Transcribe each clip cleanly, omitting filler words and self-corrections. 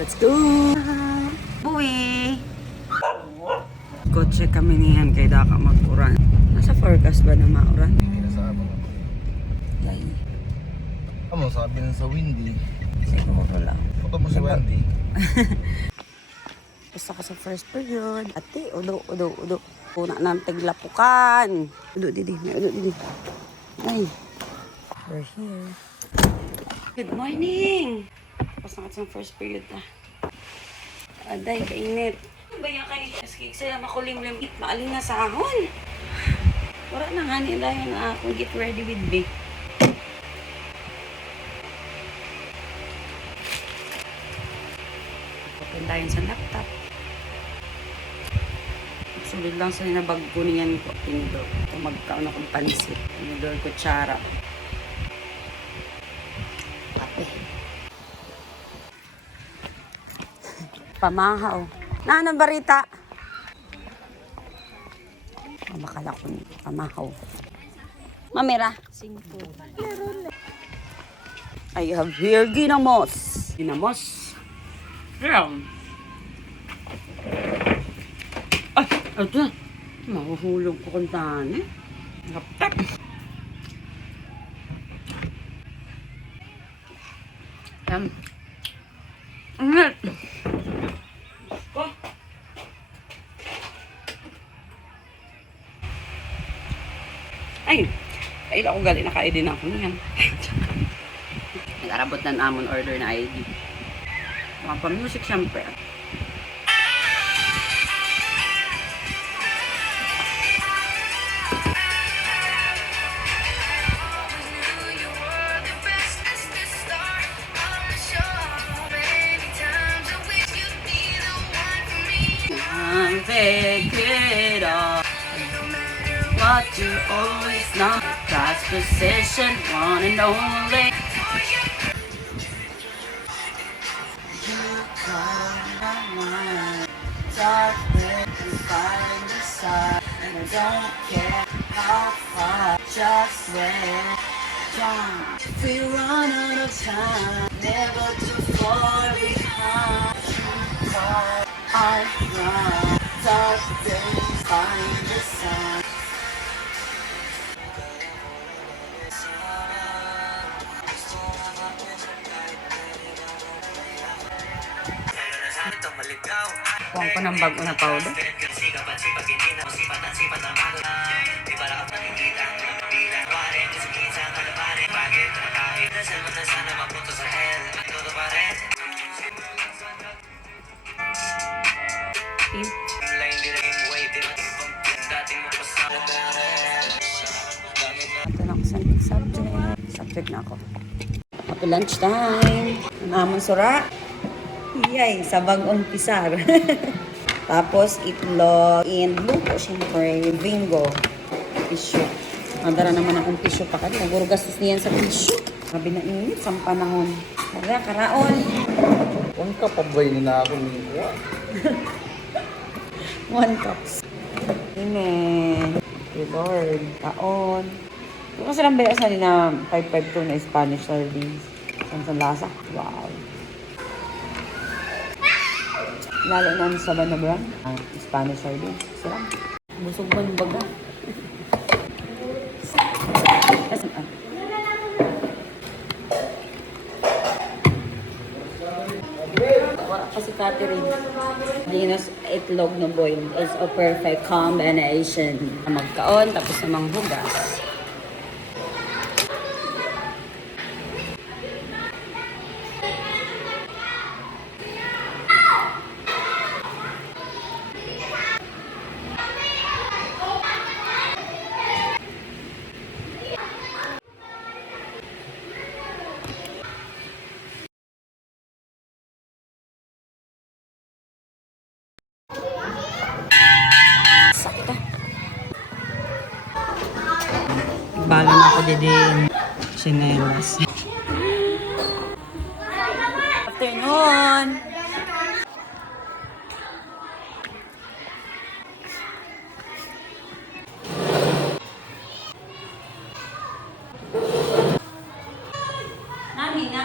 Let's go! Buwi! Kotse kami niyan kay Daka mag-uran. Nasa forecast ba na mauran? Yay. Ano sabi na sa windy? Siguro lang. Punta mo si Wendy. Gusto ko sa first period. Ate, udo. Puna ng tiglapukan. Udo, didi. May udo, didi. Ay. We're here. Good morning! Tapos na sa first period na. Aday, kainit. Ano ba yan kay Skik? Sila makulimlim. Maalin na sahon. Wala na nga nila yung akong get ready with me. Open tayo sa laptop. Sulit lang sa nabag ko niyan ko. Tinidor. Ito magkaon akong pansit. Tinidor kutsara. Kape. Pamahaw. Na, anong barita? Makala ko ni pamahaw. Mamira. 5. I have here ginamos. Ginamos. Round. Ay, ito na. Mahuhulog ko kung tani. Nakaptap. Ingat. Ay, ay ako galing naka-ID na ako niyan. Nag-arabot na namon order na ID. Mga pa-music syempre. Take it off. What you always know. God's position, one and only. You call my mind. Darkness and find the sun. And I don't care how far. Just wait. Jump. If we run out of time, never too far behind. You call, I run. Dark days find the sun. Kuha ko ng bago na powder. Ito na ako sa subject na ako. Happy lunch time. Namon sura. Yay, sabag pisar. Tapos itlog and luto, syempre, bingo. Tissue. Madara naman akong tissue pa kanina. Siguro gastos niyan sa tissue. Sabi na init, sa panahon. Kaya, karaon. Huwag ka pabay na ako ni Kuwa. 1 cups. Amen. Okay, Lord. Kaon. Yung kasi lang ba sa na 552 na Spanish sardines. Sa lasa. Wow. Lalo na sa banabran. Ang Spanish sardines. Sarap. Busog ba yung baga? Wala pa si Catherine. Dinos itlog na boil is a perfect combination. Magkaon, tapos namang hugas. Sakto. Balo na ako din sinelas. Afternoon. Nani na.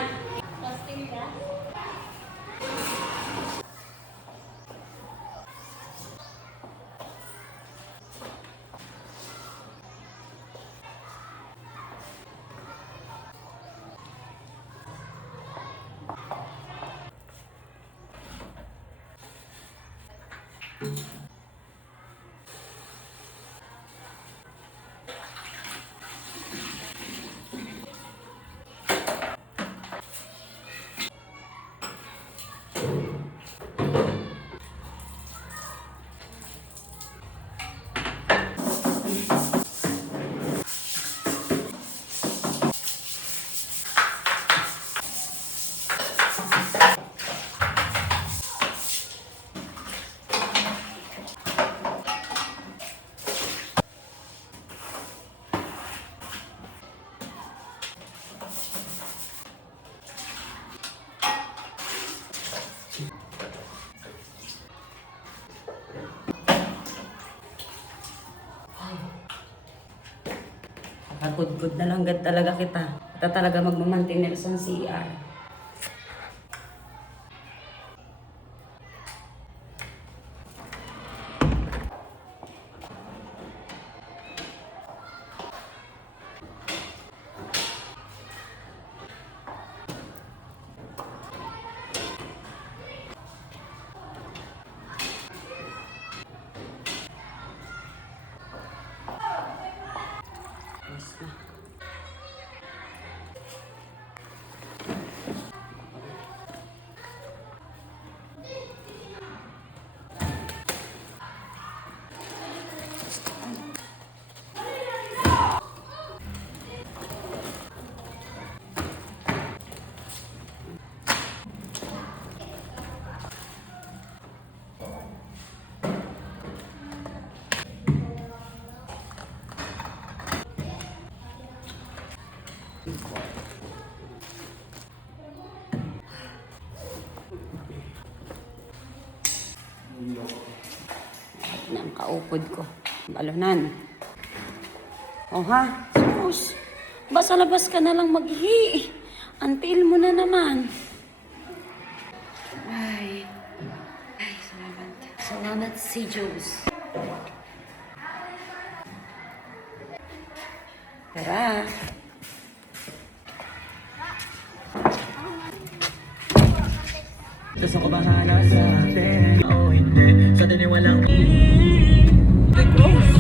Good na lang talaga kita. Kita talaga magmamantinel sa CR. Nang kaupod ko. Balunan. O ha? Sus. Basta labas ka na lang maghi. Until mo na naman. Ay. Ay, salamat. Salamat si Diyos. Tara. Diyos ako bahala sa atin. O hindi, sa tiniwalang close.